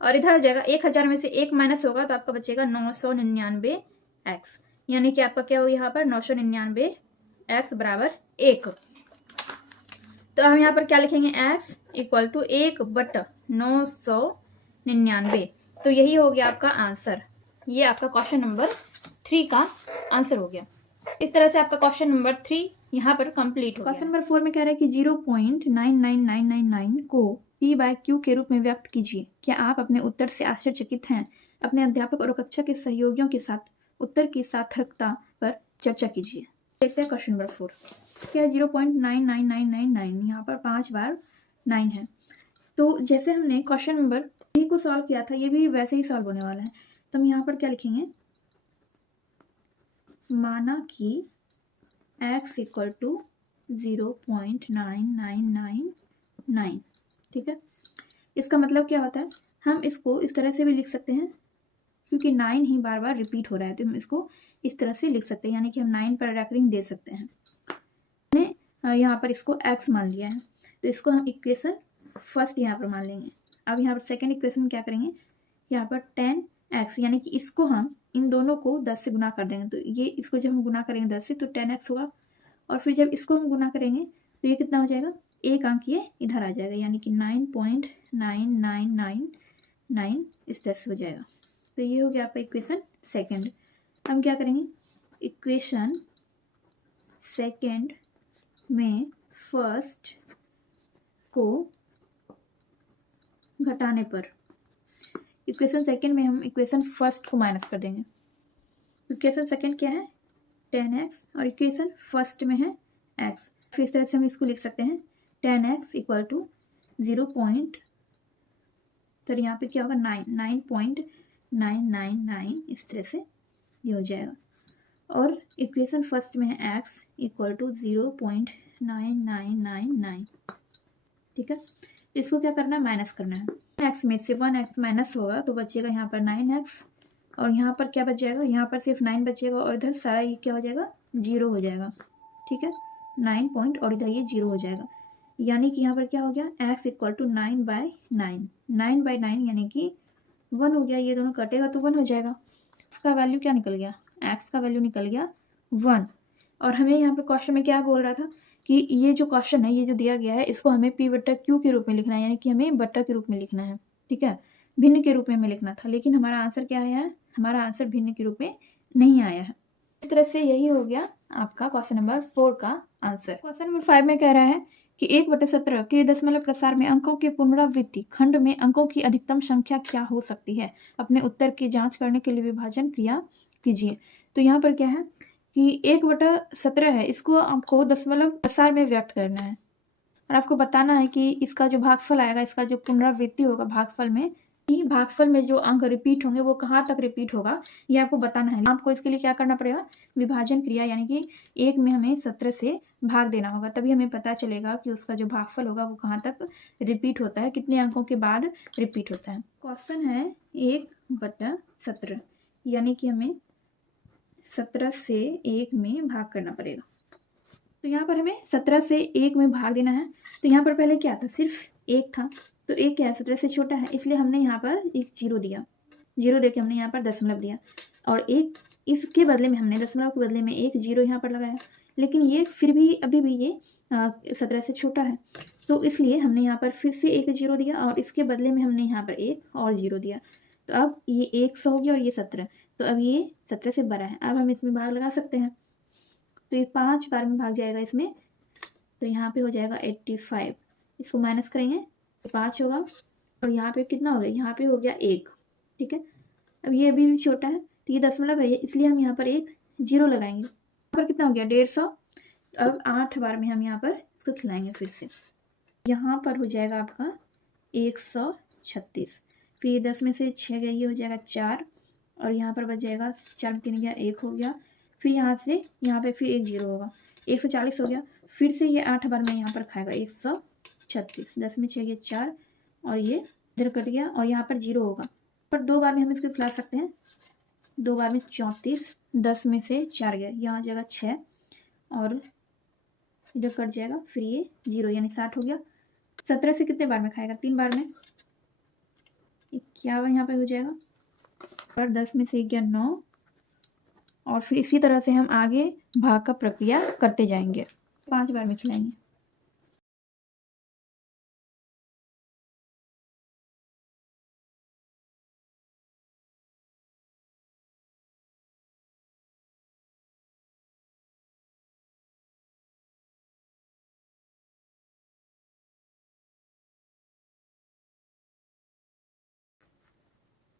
और इधर हो जाएगा 1000 में से एक माइनस होगा तो आपका बचेगा 999x, यानी कि आपका क्या होगा यहाँ पर 999x बराबर 1। तो हम यहाँ पर क्या लिखेंगे, x इक्वल टू 1/999। तो यही हो गया आपका आंसर। ये आपका क्वेश्चन नंबर 3 का आंसर हो गया। इस तरह से आपका क्वेश्चन नंबर 3 यहाँ पर कंप्लीट हो गया। क्वेश्चन नंबर 4 में कह रहा है कि 0.99999 को p/q के रूप में व्यक्त कीजिए। क्या आप अपने उत्तर से आश्चर्यचकित हैं? अपने अध्यापक और कक्षा के सहयोगियों के साथ उत्तर की सार्थकता पर चर्चा कीजिए। देखते हैं क्वेश्चन नंबर 4 क्या है। 0.99999 यहाँ पर 5 बार 9 है। तो जैसे हमने क्वेश्चन नंबर 3 को सॉल्व किया था, ये भी वैसे ही सॉल्व होने वाला है। तो हम यहाँ पर क्या लिखेंगे, माना कि x इक्वल टू 0.9999, ठीक है। इसका मतलब क्या होता है, हम इसको इस तरह से भी लिख सकते हैं, क्योंकि 9 ही बार बार रिपीट हो रहा है, तो हम इसको इस तरह से लिख सकते हैं, यानी कि हम 9 पर रेकरिंग दे सकते हैं। हमने यहाँ पर इसको x मान लिया है, तो इसको हम इक्वेशन फर्स्ट यहाँ पर मान लेंगे। अब यहाँ पर सेकेंड इक्वेशन में क्या करेंगे, यहाँ पर 10x, यानी कि इसको हम इन दोनों को 10 से गुना कर देंगे। तो ये इसको जब हम गुना करेंगे 10 से तो 10x होगा, और फिर जब इसको हम गुना करेंगे तो ये कितना हो जाएगा, एक अंक ये इधर आ जाएगा, यानी कि 9.9999 इस तरह से हो जाएगा। तो ये हो गया आपका इक्वेशन सेकेंड। हम क्या करेंगे, इक्वेशन सेकेंड में फर्स्ट को घटाने पर, इक्वेशन सेकेंड में हम इक्वेशन फर्स्ट को माइनस कर देंगे। इक्वेशन सेकेंड क्या है, 10x, और इक्वेशन फर्स्ट में है x। फिर इस तरह से हम इसको लिख सकते हैं 10x इक्वल टू 0. तो यहाँ पे क्या होगा, 9.999, इस तरह से ये हो जाएगा। और इक्वेशन फर्स्ट में है x इक्वल टू 0.9999, ठीक है। इसको क्या करना है, माइनस करना है। x में से 1x माइनस होगा तो बचेगा यहाँ पर 9x, और यहाँ पर क्या बच जाएगा, यहाँ पर सिर्फ 9 बचेगा, और इधर सारा ये क्या हो जाएगा, 0 हो जाएगा, ठीक है। 9 पॉइंट और इधर ये 0 हो जाएगा, यानी कि यहाँ पर क्या हो गया, x इक्वल टू 9/9, 9/9 यानी कि 1 हो गया। ये दोनों कटेगा तो 1 हो जाएगा। इसका वैल्यू क्या निकल गया, x का वैल्यू निकल गया 1। और हमें यहाँ पर क्वेश्चन में क्या बोल रहा था कि ये जो क्वेश्चन है, ये जो दिया गया है, इसको हमें p/q के रूप में लिखना है, यानी कि हमें बट्टा के रूप में लिखना है, ठीक है। भिन्न के रूप में हमें लिखना था, लेकिन हमारा आंसर क्या है, हमारा आंसर भिन्न के रूप में नहीं आया है। इस तरह से यही हो गया आपका क्वेश्चन नंबर 4 का आंसर। क्वेश्चन नंबर 5 में कह रहा है कि 1/17 के दशमलव प्रसार में अंकों के पुनरावृत्ति खंड में अंकों की अधिकतम संख्या क्या हो सकती है। अपने उत्तर की जांच करने के लिए विभाजन क्रिया कीजिए। तो यहाँ पर क्या है कि 1/17 है, इसको आपको दशमलव प्रसार में व्यक्त करना है, और आपको बताना है कि इसका जो भागफल आएगा, इसका जो पुनरावृत्ति होगा भागफल में, कि भागफल में जो अंक रिपीट होंगे वो कहाँ तक रिपीट होगा, ये आपको बताना है। आपको इसके लिए क्या करना पड़ेगा, विभाजन क्रिया, यानी कि 1 में हमें 17 से भाग देना होगा, तभी हमें पता चलेगा कि उसका जो भागफल होगा वो कहाँ तक रिपीट होता है, कितने अंकों के बाद रिपीट होता है। क्वेश्चन है 1/17, यानी कि हमें 17 से 1 में भाग करना पड़ेगा। तो यहाँ पर हमें 17 से 1 में भाग देना है। तो यहाँ पर पहले क्या था, सिर्फ 1 था, तो 1 क्या है, 17 से छोटा है, इसलिए हमने यहाँ पर एक 0 दिया, 0 देके हमने यहाँ पर दशमलव दिया, और 1 इसके बदले में हमने दशमलव के बदले में 1 0 यहाँ पर लगाया। लेकिन ये फिर भी अभी भी ये 17 से छोटा है, तो इसलिए हमने यहाँ पर फिर से 1 0 दिया, और इसके बदले में हमने यहाँ पर 1 और 0 दिया। तो अब ये 100 हो गया और ये 17, तो अब ये 17 से बड़ा है। अब हम इसमें भाग लगा सकते हैं, तो ये 5 बार में भाग जाएगा इसमें, तो यहाँ पे हो जाएगा 85। इसको माइनस करेंगे तो 5 होगा, और यहाँ पे कितना हो गया, यहाँ पे हो गया 1, ठीक है। अब ये अभी भी छोटा है, तो ये दशमलव है, इसलिए हम यहाँ पर 1 0 लगाएंगे। यहाँ पर कितना हो गया, 150, तो अब 8 बार में हम यहाँ पर इसको खिलाएंगे फिर से। यहाँ पर हो जाएगा आपका 136। फिर 10 में से 6 गया, ये हो जाएगा 4, और यहाँ पर बच जाएगा 4 में 3 गया, 1 हो गया। फिर यहाँ से यहाँ पे फिर एक 0 होगा, 140 हो गया। फिर से ये 8 बार में यहाँ पर खाएगा 136। 10 में 6 गया 4, और ये इधर कट गया, और यहाँ पर 0 होगा। पर 2 बार में हम इसको खिला सकते हैं। 2 बार में 34, 10 में से 4 गया, यहाँ आ जाएगा 6, और इधर कट जाएगा, फिर ये 0 यानी 60 हो गया। 17 से कितने बार में खाएगा? 3 बार में, 51 यहाँ पे हो जाएगा। और 10 में से 1 गया 9, और फिर इसी तरह से हम आगे भाग का प्रक्रिया करते जाएंगे। 5 बार में खिलाएंगे।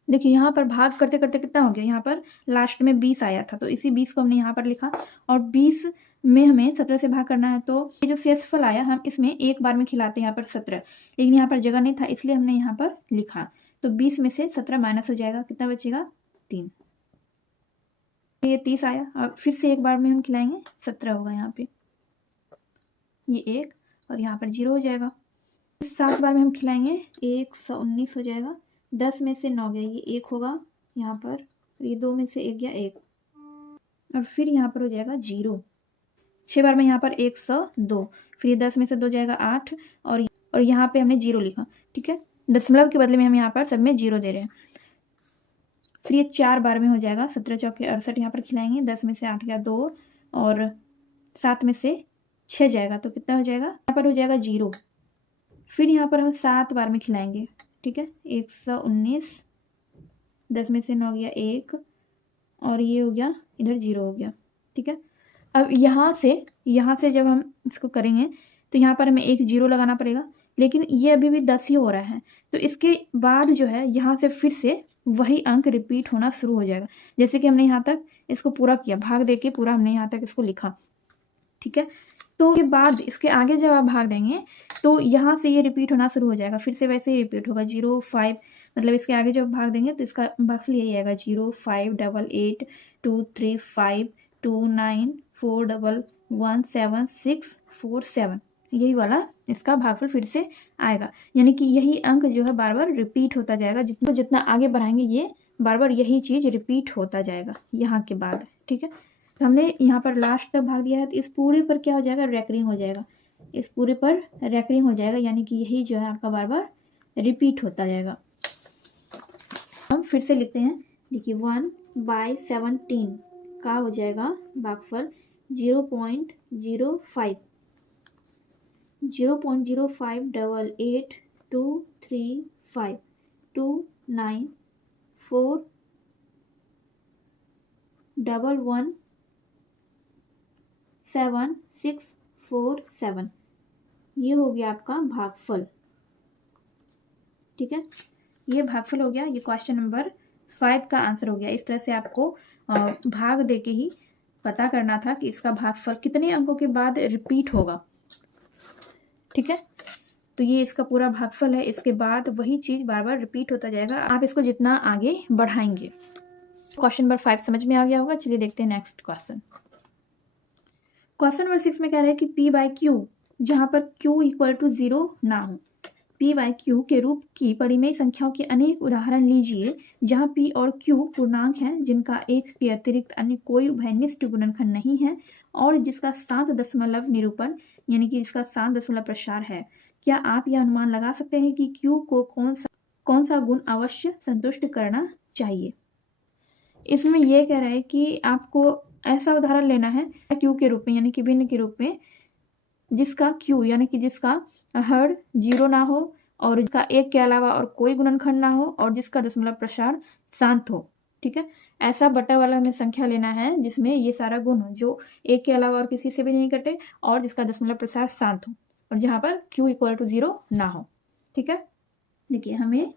देखिए यहाँ पर भाग करते करते कितना हो गया, यहाँ पर लास्ट में 20 आया था, तो इसी 20 को हमने यहाँ पर लिखा। और 20 में हमें 17 से भाग करना है, तो ये जो शेषफल आया हम इसमें एक बार में खिलाते हैं यहाँ पर 17, लेकिन यहाँ पर जगह नहीं था इसलिए हमने यहाँ पर लिखा। तो 20 में से 17 माइनस हो जाएगा, कितना बचेगा? 3। ये 30 आया। अब फिर से एक बार में हम खिलाएंगे, 17 होगा यहाँ पे, ये 1, और यहाँ पर 0 हो जाएगा। 7 बार में हम खिलाएंगे, 119 हो जाएगा। 10 में से 9 गया, ये 1 होगा यहाँ पर, ये 2 में से 1 गया 1, और फिर यहाँ पर हो जाएगा 0। 6 बार में यहाँ पर 102, फिर ये 10 में से 2 जाएगा 8, और यहाँ पे हमने 0 लिखा, ठीक है। दशमलव के बदले में हम यहाँ पर सब में 0 दे रहे हैं। फिर ये 4 बार में हो जाएगा, 17 चौके 68 यहाँ पर खिलाएंगे। 10 में से 8 गया 2, और 7 में से 6 जाएगा, तो कितना हो जाएगा? यहाँ पर हो जाएगा 0। फिर यहाँ पर हम 7 बार में खिलाएंगे, ठीक है। 119, 10 में से 9 गया 1, और ये हो गया इधर 0 हो गया, ठीक है। अब यहाँ से जब हम इसको करेंगे तो यहाँ पर हमें एक 0 लगाना पड़ेगा, लेकिन ये अभी भी 10 ही हो रहा है। तो इसके बाद जो है यहाँ से फिर से वही अंक रिपीट होना शुरू हो जाएगा। जैसे कि हमने यहाँ तक इसको पूरा किया, भाग दे के पूरा हमने यहाँ तक इसको लिखा, ठीक है। तो के बाद इसके आगे जब आप भाग देंगे तो यहाँ से ये रिपीट होना शुरू हो जाएगा, फिर से वैसे ही रिपीट होगा। 0 5, मतलब इसके आगे जब भाग देंगे तो इसका भागफल यही आएगा, 0 5 8 8 2 3 5 2 9 4 1 1 7 6 4 7, यही वाला इसका भागफल फिर से आएगा। यानी कि यही अंक जो है बार बार रिपीट होता जाएगा। जितना आगे बढ़ाएंगे ये बार बार यही चीज़ रिपीट होता जाएगा यहाँ के बाद, ठीक है। तो हमने यहाँ पर लास्ट तक भाग दिया है, तो इस पूरे पर क्या हो जाएगा? रैकरिंग हो जाएगा। इस पूरे पर रैकरिंग हो जाएगा, यानी कि यही जो है आपका बार बार रिपीट होता जाएगा। हम फिर से लिखते हैं, देखिए 1/17 का हो जाएगा भागफल 0.05 0.05 2 3 5 2 9 4 1 7 6 4 7, ये हो गया आपका भागफल, ठीक है। ये भागफल हो गया, ये क्वेश्चन नंबर 5 का आंसर हो गया। इस तरह से आपको भाग दे के ही पता करना था कि इसका भागफल कितने अंकों के बाद रिपीट होगा, ठीक है। तो ये इसका पूरा भागफल है, इसके बाद वही चीज़ बार बार रिपीट होता जाएगा, आप इसको जितना आगे बढ़ाएंगे। क्वेश्चन नंबर 5 समझ में आ गया होगा। चलिए देखते हैं नेक्स्ट क्वेश्चन। क्वेश्चन नंबर 6 में कह रहा है कि P/Q जहाँ पर Q = 0 ना हो, P/Q के रूप की परिमेय संख्याओं के अनेक उदाहरण लीजिए जहाँ P और Q पूर्णांक हैं जिनका 1 के अतिरिक्त अन्य कोई उभयनिष्ठ गुणनखंड नहीं है और जिसका 7 दशमलव निरूपण यानी कि जिसका 7 दशमलव प्रसार है। क्या आप यह अनुमान लगा सकते हैं कि Q को कौन सा गुण अवश्य संतुष्ट करना चाहिए? इसमें यह कह रहा है कि आपको ऐसा उदाहरण लेना है Q के रूप में यानी कि भिन्न के रूप में, जिसका Q यानी कि जिसका हर 0 ना हो और जिसका 1 के अलावा और कोई गुणनखंड ना हो और जिसका दशमलव प्रसार शांत हो, ठीक है। ऐसा बटा वाला हमें संख्या लेना है जिसमें ये सारा गुण हो, जो 1 के अलावा और किसी से भी नहीं कटे और जिसका दशमलव प्रसार शांत हो और जहाँ पर Q = 0 ना हो, ठीक है। देखिए हमें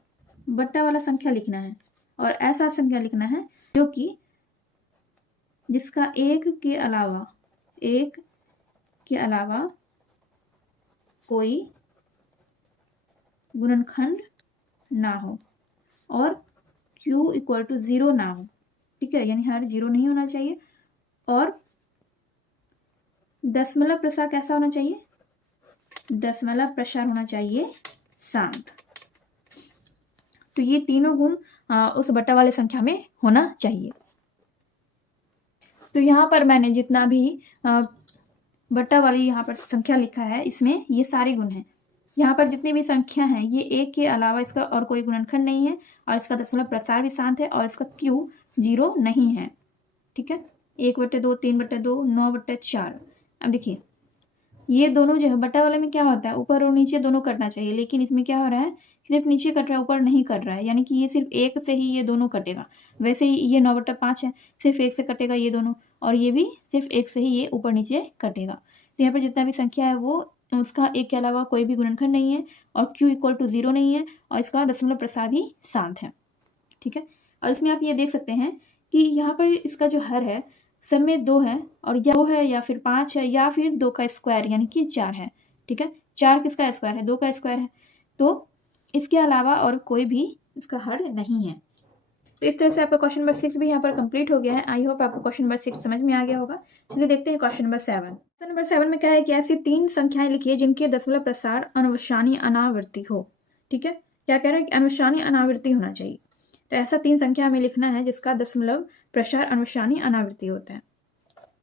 बट्टा वाला संख्या लिखना है और ऐसा संख्या लिखना है जो कि जिसका 1 के अलावा 1 के अलावा कोई गुणनखंड ना हो और q इक्वल टू 0 ना हो, ठीक है, यानी हर 0 नहीं होना चाहिए, और दशमलव प्रसार कैसा होना चाहिए, दशमलव प्रसार होना चाहिए शांत। तो ये तीनों गुण उस बटा वाली संख्या में होना चाहिए। तो यहाँ पर मैंने जितना भी बटा वाली यहाँ पर संख्या लिखा है, इसमें ये सारे गुण हैं। यहाँ पर जितनी भी संख्या हैं ये एक के अलावा इसका और कोई गुणनखंड नहीं है, और इसका दशमलव प्रसार भी शांत है, और इसका q 0 नहीं है, ठीक है। 1/2, 3/2, 9/4। अब देखिए ये दोनों जो है बटा वाले में क्या होता है, ऊपर और नीचे दोनों कटना चाहिए, लेकिन इसमें क्या हो रहा है, सिर्फ नीचे कट रहा है, ऊपर नहीं कट रहा है, यानी कि ये सिर्फ एक से ही ये दोनों कटेगा। वैसे ही ये 9/5 है, सिर्फ एक से कटेगा ये दोनों, और ये भी सिर्फ एक से ही ये ऊपर नीचे कटेगा। तो यहाँ पर जितना भी संख्या है वो उसका एक के अलावा कोई भी गुणनखंड नहीं है, और q इक्वल टू 0 नहीं है, और इसका दशमलव प्रसार भी शांत है, ठीक है। और इसमें आप ये देख सकते हैं कि यहाँ पर इसका जो हर है सब में 2 है, और या 2 है या फिर 5 है या फिर 2 का स्क्वायर यानी कि 4 है, ठीक है। 4 किसका स्क्वायर है, 2 का स्क्वायर है, तो इसके अलावा और कोई भी इसका हर नहीं है। तो इस तरह से आपका क्वेश्चन नंबर 6 भी यहाँ पर कंप्लीट हो गया है। आई होप आपको क्वेश्चन नंबर 6 समझ में आ गया होगा। चलिए देखते हैं क्वेश्चन नंबर 7। क्वेश्चन नंबर 7 में क्या है कि ऐसी 3 संख्याएं लिखिए जिनके दशमलव प्रसार अनुवसानी अनावृत्ति हो, ठीक है। क्या कह रहा है कि अनुवसानी अनावृत्ति होना चाहिए, तो ऐसा 3 संख्या हमें लिखना है जिसका दशमलव प्रसार अनुवसानी अनावृत्ति होता है।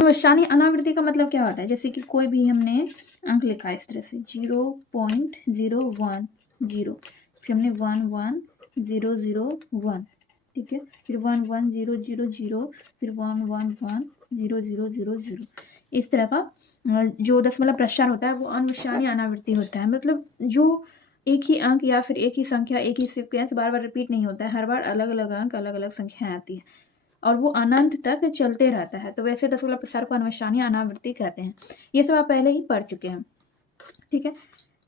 अनुवसानी अनावृत्ति का मतलब क्या होता है, जैसे कि कोई भी हमने अंक लिखा है इस तरह से 0.010, फिर हमने 11001, ठीक है, फिर 11000, फिर 1110000। इस तरह का जो दशमलव प्रसार होता है वो अनुवसानी अनावृत्ति होता है। मतलब जो एक ही अंक या फिर एक ही संख्या, एक ही सीक्वेंस बार बार रिपीट नहीं होता है, हर बार अलग अलग अंक, अलग अलग संख्याएं आती है, और वो अनंत तक चलते रहता है। तो वैसे दशमलव प्रसार को अनुवसानी अनावृत्ति कहते हैं। ये सब आप पहले ही पढ़ चुके हैं, ठीक है।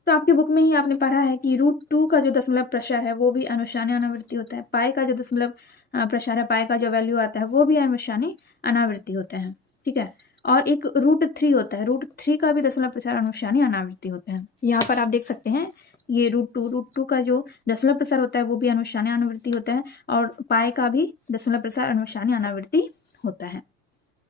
तो आपके बुक में ही आपने पढ़ा है कि √2 का जो दशमलव प्रसार है वो भी अनुवसानी अनावृत्ति होता है। पाई का जो दशमलव प्रसार है, पाई का जो वैल्यू आता है वो भी अनुवसानी अनावृत्ति होता है, ठीक है। और एक √3 होता है, √3 का भी दशमलव प्रसार अनुवसानी अनावृत्ति होता है। यहाँ पर आप देख सकते हैं ये √2 का जो दशमलव प्रसार होता है वो भी अनुवसानी अनावृत्ति होता है, और पाई का भी दशमलव प्रसार अनुवसानी अनावृत्ति होता है,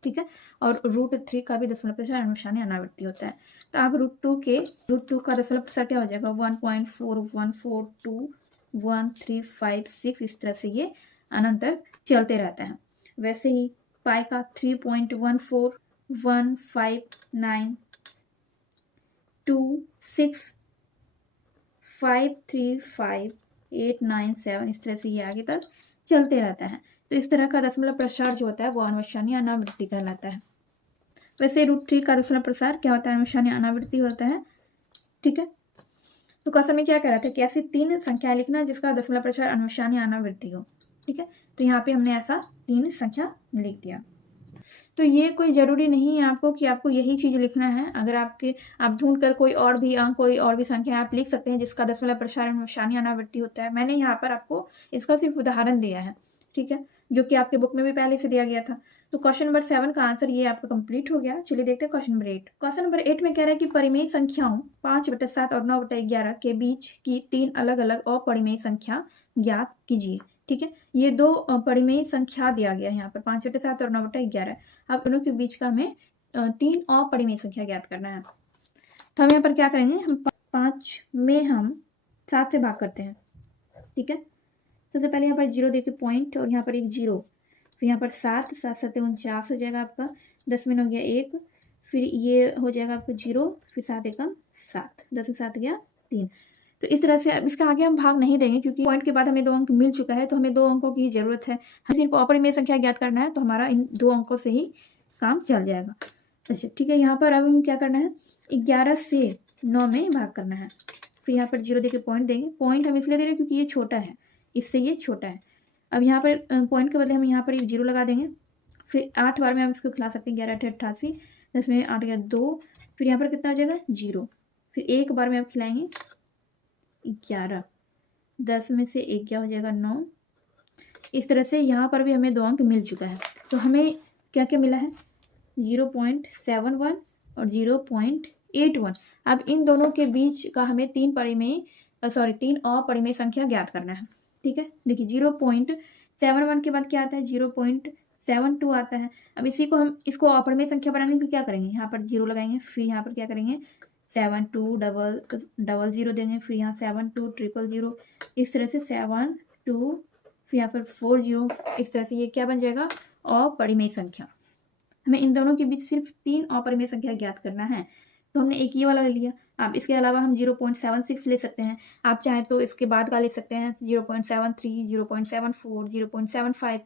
ठीक है। और √3 का भी दशमलव प्रसार अनुवसानी अनावृत्ति होता है। तो आप √2 का दशमलव प्रसार क्या हो जाएगा, 1.41421356, इस तरह से ये अनंत तक चलते रहता है। वैसे ही पाई का 3.1415926535897, इस तरह से ये आगे तक चलते रहता है। तो इस तरह का दशमलव प्रसार जो होता है वो अनुवसानी अनावृत्ति कहलाता है। वैसे √3 का दशमलव प्रसार क्या होता है, अनुवसानी अनावृत्ति होता है, ठीक है। तो क्वेश्चन में क्या कह रहा था कि ऐसी 3 संख्याएं लिखना जिसका दशमलव प्रसार अनुवसानी अनावृत्ति हो, ठीक है। तो यहाँ पे हमने ऐसा 3 संख्या लिख दिया। तो ये कोई ज़रूरी नहीं है आपको कि आपको यही चीज़ लिखना है। अगर आप ढूंढ कर कोई और भी अंक, कोई और भी संख्या आप लिख सकते हैं जिसका दशमलव प्रसार अनुवसानी अनावृत्ति होता है। मैंने यहाँ पर आपको इसका सिर्फ उदाहरण दिया है, ठीक है, जो कि आपके बुक में भी पहले से दिया गया था। तो क्वेश्चन नंबर 7 का आंसर ये आपका कंप्लीट हो गया। चलिए देखते हैं क्वेश्चन नंबर 8। क्वेश्चन नंबर 8 में कह रहा है कि परिमेय संख्याओं 5/7 और 9/11 के बीच की 3 अलग अलग अपरिमेय संख्या ज्ञात कीजिए, ठीक है। ये 2 परिमेय संख्या दिया गया है यहाँ पर 5/7 और 9/11। अब दोनों के बीच का हमें 3 अपरिमेय संख्या ज्ञात करना है। तो हम यहाँ पर क्या करेंगे, हम 5 में हम 7 से भाग करते हैं, ठीक है। सबसे पहले यहाँ पर 0 देके पॉइंट, और यहाँ पर एक 0, फिर यहाँ पर 7, 7 7 49 हो जाएगा आपका, 10 में 9 गया 1, फिर ये हो जाएगा आपको 0, फिर 7 एकम 7, 10 में 7 गया 3। तो इस तरह से अब इसका आगे हम भाग नहीं देंगे क्योंकि पॉइंट के बाद हमें 2 अंक मिल चुका है, तो हमें 2 अंकों की ज़रूरत है। हमें सिर्फ अपरिमेय संख्या ज्ञात करना है, तो हमारा इन 2 अंकों से ही काम चल जाएगा। अच्छा ठीक है, यहाँ पर अब हम क्या करना है, 11 से 9 में भाग करना है। फिर यहाँ पर 0 देके पॉइंट देंगे। पॉइंट हम इसलिए दे रहे हैं क्योंकि ये छोटा है, इससे ये छोटा है। अब यहाँ पर पॉइंट के बदले हम यहाँ पर एक 0 लगा देंगे। फिर 8 बार में हम इसको खिला सकते हैं, 11 8 88, 10 में 8 गया 2, फिर यहाँ पर कितना हो जाएगा 0, फिर 1 बार में आप खिलाएंगे 11, 10 में से 1 क्या हो जाएगा 9। इस तरह से यहाँ पर भी हमें 2 अंक मिल चुका है। तो हमें क्या क्या मिला है, 0.71 और 0.81। अब इन दोनों के बीच का हमें तीन अपरिमेय संख्या ज्ञात करना है। ठीक है, देखिए 0.71 के बाद क्या आता है, 0.72 आता है। अब इसको अपरिमेय संख्या बनाने के लिए क्या करेंगे, यहाँ पर 0 लगाएंगे, फिर यहाँ पर क्या करेंगे 7200 देंगे, फिर यहाँ 7200, इस तरह से 72, फिर यहाँ पर 40, इस तरह से ये क्या बन जाएगा, अपरिमेय संख्या। हमें इन दोनों के बीच सिर्फ तीन अपरिमेय संख्या ज्ञात करना है, तो हमने एक ये वाला ले लिया। अब इसके अलावा हम 0.76 ले सकते हैं, आप चाहें तो इसके बाद का ले सकते हैं 0.73, 0.74, 0.75।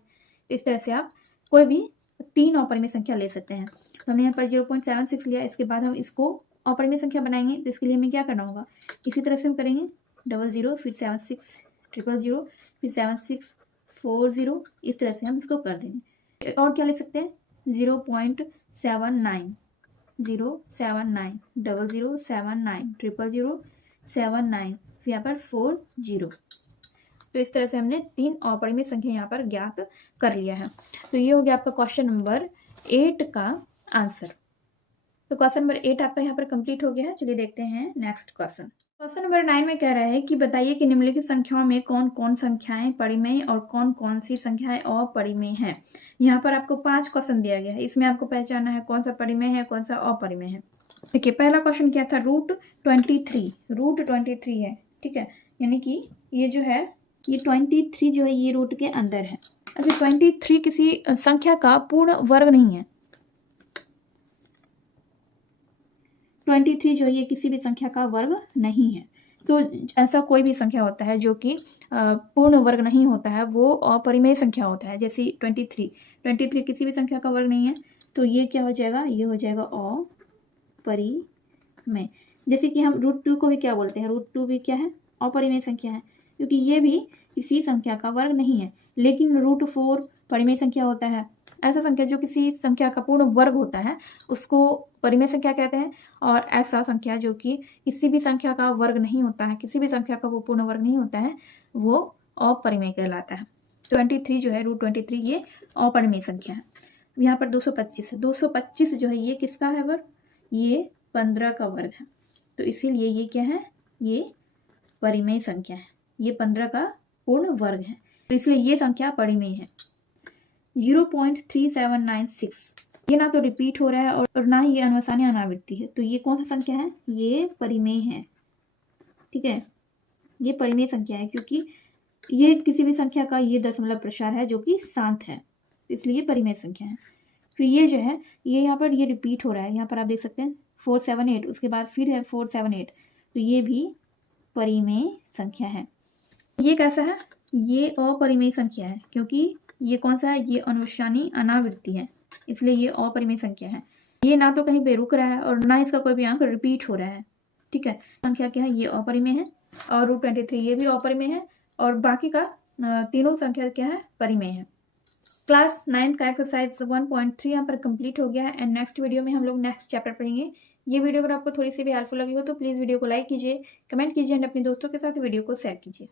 इस तरह से आप कोई भी तीन अपरिमेय संख्या ले सकते हैं। तो हमने यहाँ पर 0.76 लिया, इसके बाद हम इसको अपरिमेय संख्या बनाएंगे, तो इसके लिए हमें क्या करना होगा, इसी तरह से हम करेंगे 00, फिर 7600, फिर 7640, इस तरह से हम इसको कर देंगे। और क्या ले सकते हैं 0.79, 079, 0079, 0079, फिर यहाँ पर 40। तो इस तरह से हमने तीन अपरिमेय संख्या यहाँ पर ज्ञात कर लिया है। तो ये हो गया आपका क्वेश्चन नंबर 8 का आंसर। तो क्वेश्चन नंबर 8 आपका यहाँ पर कंप्लीट हो गया है। चलिए देखते हैं नेक्स्ट क्वेश्चन। क्वेश्चन नंबर 9 में कह रहा है कि बताइए कि निम्नलिखित संख्याओं में कौन कौन संख्याएं परिमेय और कौन कौन सी संख्याएं अपरिमेय हैं। यहाँ पर आपको 5 क्वेश्चन दिया गया है, इसमें आपको पहचानना है कौन सा परिमेय है, कौन सा अपरिमेय है। देखिए पहला क्वेश्चन क्या था, √23 है। ठीक है, यानी कि ये जो है ये 23 जो है ये रूट के अंदर है। अच्छा 23 किसी संख्या का पूर्ण वर्ग नहीं है। 23 जो है ये किसी भी संख्या का वर्ग नहीं है। तो ऐसा कोई भी संख्या होता है जो कि पूर्ण वर्ग नहीं होता है, वो अपरिमेय संख्या होता है। जैसे 23 किसी भी संख्या का वर्ग नहीं है, तो ये क्या हो जाएगा, ये हो जाएगा अपरिमेय। जैसे कि हम √2 को भी क्या बोलते हैं, √2 भी क्या है, अपरिमेय संख्या है, क्योंकि ये भी किसी संख्या का वर्ग नहीं है। लेकिन √4 परिमेय संख्या होता है। ऐसा संख्या जो किसी संख्या का पूर्ण वर्ग होता है उसको परिमेय संख्या कहते हैं, और ऐसा संख्या जो कि किसी भी संख्या का वर्ग नहीं होता है, किसी भी संख्या का वो पूर्ण वर्ग नहीं होता है, वो अपरिमेय कहलाता है। 23 जो है √23 ये अपरिमेय संख्या है। यहाँ पर 225 जो है ये किसका है वर्ग, ये 15 का वर्ग है। तो इसीलिए ये क्या है, ये परिमेय संख्या है, ये 15 का पूर्ण वर्ग है, तो इसलिए ये संख्या परिमेय है। 0.3796 ये ना तो रिपीट हो रहा है और ना ही ये अनुसानी अनावृत्ति है, तो ये कौन सा संख्या है, ये परिमेय है। ठीक है, ये परिमेय संख्या है क्योंकि ये किसी भी संख्या का ये दशमलव प्रसार है जो कि शांत है, इसलिए ये परिमेय संख्या है। फिर ये जो है ये यहाँ पर ये रिपीट हो रहा है, यहाँ पर आप देख सकते हैं 478, उसके बाद फिर है 478, तो ये भी परिमेय संख्या है। ये कैसा है, ये अपरिमेय संख्या है क्योंकि ये कौन सा है, ये अनुसानी अनावृत्ति है, इसलिए ये अपरिमेय संख्या है। ये ना तो कहीं पे रुक रहा है और ना इसका कोई भी अंक रिपीट हो रहा है। ठीक है, संख्या क्या है, ये अपरिमेय है, और √23 ये भी अपरिमेय है, और बाकी का तीनों संख्या क्या है, परिमेय है। क्लास 9 का एक्सरसाइज 1.3 यहाँ पर कंप्लीट हो गया है, एंड नेक्स्ट वीडियो में हम लोग नेक्स्ट चैप्टर पढ़ेंगे। ये वीडियो अगर आपको थोड़ी सी भी हेल्पफुल लगी हो तो प्लीज़ वीडियो को लाइक कीजिए, कमेंट कीजिए एंड अपने दोस्तों के साथ वीडियो को शेयर कीजिए।